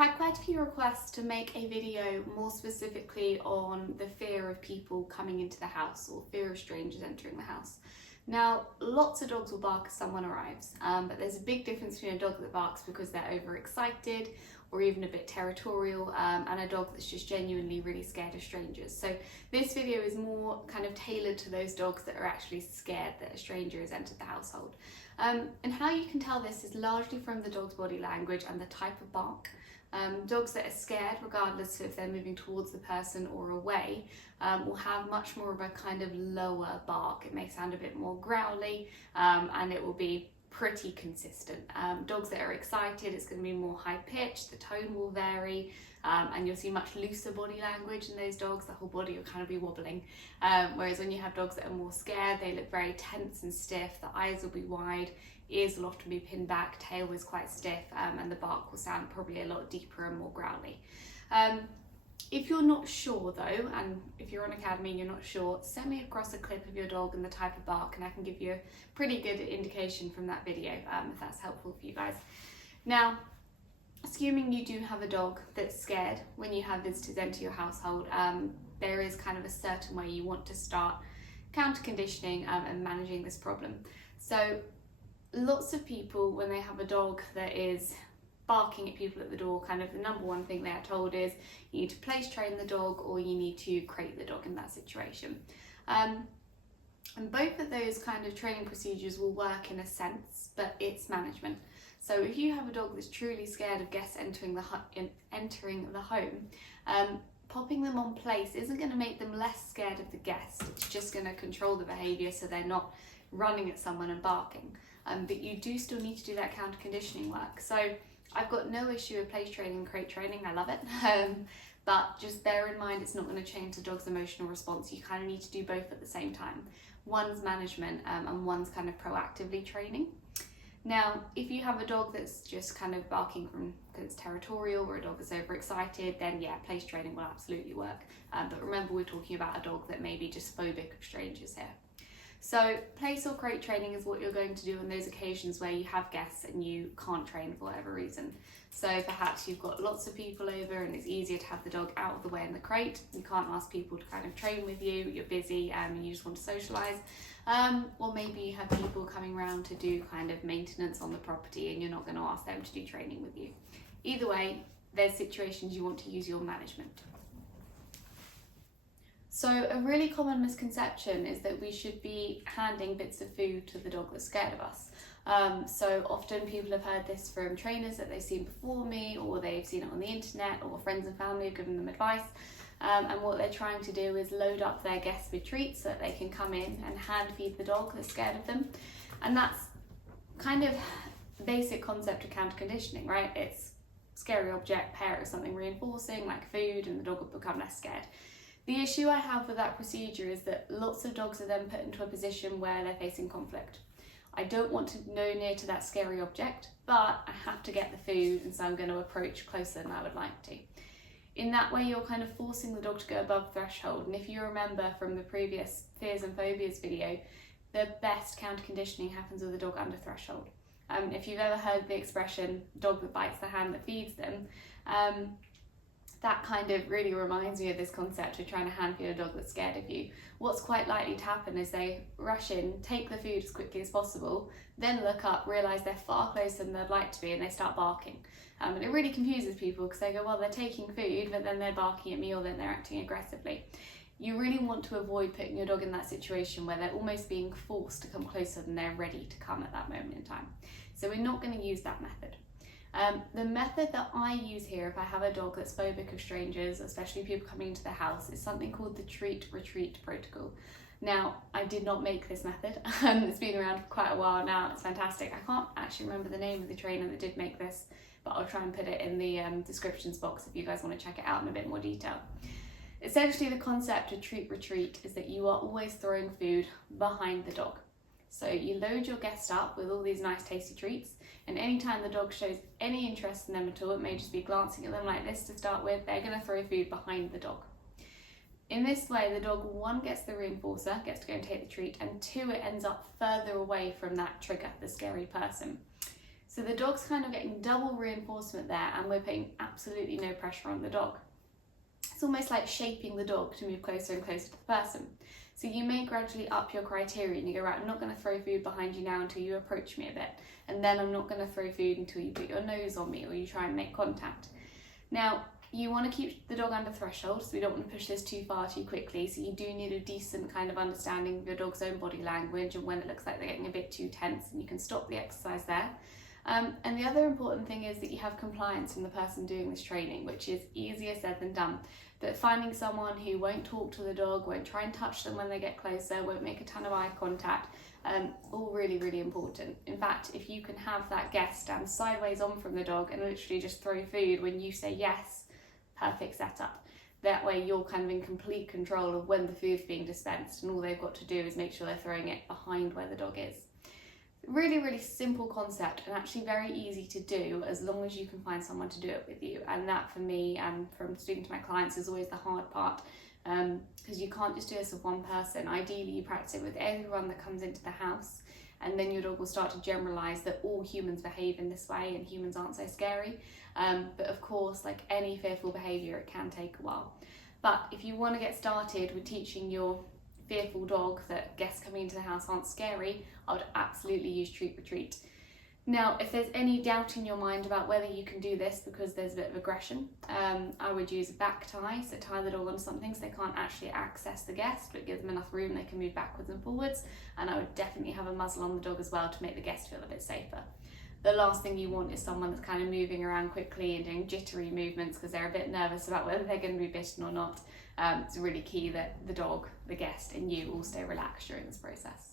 had quite a few requests to make a video more specifically on the fear of people coming into the house or fear of strangers entering the house. Now, lots of dogs will bark as someone arrives, but there's a big difference between a dog that barks because they're overexcited or even a bit territorial, and a dog that's just genuinely really scared of strangers. So this video is more kind of tailored to those dogs that are actually scared that a stranger has entered the household. And how you can tell this is largely from the dog's body language and the type of bark. Dogs that are scared, regardless of if they're moving towards the person or away, will have much more of a kind of lower bark. It may sound a bit more growly, and it will be pretty consistent. Dogs that are excited, it's going to be more high pitched, the tone will vary, and you'll see much looser body language in those dogs. The whole body will kind of be wobbling. Whereas when you have dogs that are more scared, they look very tense and stiff, the eyes will be wide, ears will often be pinned back, tail is quite stiff, and the bark will sound probably a lot deeper and more growly. If you're not sure though, and if you're on Academy and you're not sure, send me across a clip of your dog and the type of bark, and I can give you a pretty good indication from that video, if that's helpful for you guys. Now, assuming you do have a dog that's scared when you have visitors enter your household, there is kind of a certain way you want to start counter conditioning and managing this problem. So lots of people, when they have a dog that is barking at people at the door, kind of the number one thing they are told is you need to place train the dog or you need to crate the dog in that situation. And both of those kind of training procedures will work in a sense, but it's management. So if you have a dog that's truly scared of guests entering the home, popping them on place isn't going to make them less scared of the guest. It's just going to control the behaviour so they're not running at someone and barking. But you do still need to do that counter conditioning work. So I've got no issue with place training and crate training, I love it. But just bear in mind it's not going to change the dog's emotional response. You kind of need to do both at the same time. One's management and one's kind of proactively training. Now, if you have a dog that's just kind of barking because it's territorial, or a dog that's overexcited, then yeah, place training will absolutely work. But remember, we're talking about a dog that may be just phobic of strangers here. So place or crate training is what you're going to do on those occasions where you have guests and you can't train for whatever reason. So perhaps you've got lots of people over and it's easier to have the dog out of the way in the crate. You can't ask people to kind of train with you, you're busy and you just want to socialise. Or maybe you have people coming around to do kind of maintenance on the property and you're not going to ask them to do training with you. Either way, there's situations you want to use your management. So a really common misconception is that we should be handing bits of food to the dog that's scared of us. So often people have heard this from trainers that they've seen before me, or they've seen it on the internet, or friends and family have given them advice. And what they're trying to do is load up their guests with treats so that they can come in and hand feed the dog that's scared of them. And that's kind of basic concept of counter conditioning, right? It's scary object, pair it with something reinforcing like food, and the dog will become less scared. The issue I have with that procedure is that lots of dogs are then put into a position where they're facing conflict. I don't want to go near to that scary object, but I have to get the food, and so I'm going to approach closer than I would like to. In that way, you're kind of forcing the dog to go above threshold. And if you remember from the previous fears and phobias video, the best counter conditioning happens with a dog under threshold. If you've ever heard the expression, dog that bites the hand that feeds them, that kind of really reminds me of this concept of trying to hand feed a dog that's scared of you. What's quite likely to happen is they rush in, take the food as quickly as possible, then look up, realise they're far closer than they'd like to be, and they start barking. And it really confuses people because they go, well, they're taking food, but then they're barking at me, or then they're acting aggressively. You really want to avoid putting your dog in that situation where they're almost being forced to come closer than they're ready to come at that moment in time. So we're not going to use that method. The method that I use here if I have a dog that's phobic of strangers, especially people coming into the house, is something called the treat-retreat protocol. Now, I did not make this method. It's been around for quite a while now. It's fantastic. I can't actually remember the name of the trainer that did make this, but I'll try and put it in the descriptions box if you guys want to check it out in a bit more detail. Essentially, the concept of treat-retreat is that you are always throwing food behind the dog. So you load your guest up with all these nice tasty treats, and anytime the dog shows any interest in them at all, it may just be glancing at them like this to start with, they're going to throw food behind the dog. In this way, the dog, one, gets the reinforcer, gets to go and take the treat, and two, it ends up further away from that trigger, the scary person. So the dog's kind of getting double reinforcement there, and we're putting absolutely no pressure on the dog. It's almost like shaping the dog to move closer and closer to the person. So you may gradually up your criteria and you go, right, I'm not going to throw food behind you now until you approach me a bit, and then I'm not going to throw food until you put your nose on me or you try and make contact. Now, you want to keep the dog under threshold, so we don't want to push this too far too quickly, so you do need a decent kind of understanding of your dog's own body language and when it looks like they're getting a bit too tense, and you can stop the exercise there. And the other important thing is that you have compliance from the person doing this training, which is easier said than done. But finding someone who won't talk to the dog, won't try and touch them when they get closer, won't make a ton of eye contact, all really, really important. In fact, if you can have that guest stand sideways on from the dog and literally just throw food when you say yes, perfect setup. That way you're kind of in complete control of when the food's being dispensed, and all they've got to do is make sure they're throwing it behind where the dog is. Really, really simple concept, and actually very easy to do as long as you can find someone to do it with you. And that, for me and from speaking to my clients, is always the hard part, because you can't just do this with one person. Ideally you practice it with everyone that comes into the house, and then your dog will start to generalize that all humans behave in this way and humans aren't so scary. But of course, like any fearful behavior, it can take a while. But if you want to get started with teaching your fearful dog that guests coming into the house aren't scary, I would absolutely use Treat Retreat. Now, if there's any doubt in your mind about whether you can do this because there's a bit of aggression, I would use a back tie, so tie the dog onto something so they can't actually access the guest, but give them enough room they can move backwards and forwards. And I would definitely have a muzzle on the dog as well to make the guest feel a bit safer. The last thing you want is someone that's kind of moving around quickly and doing jittery movements because they're a bit nervous about whether they're going to be bitten or not. It's really key that the dog, the guest, and you all stay relaxed during this process.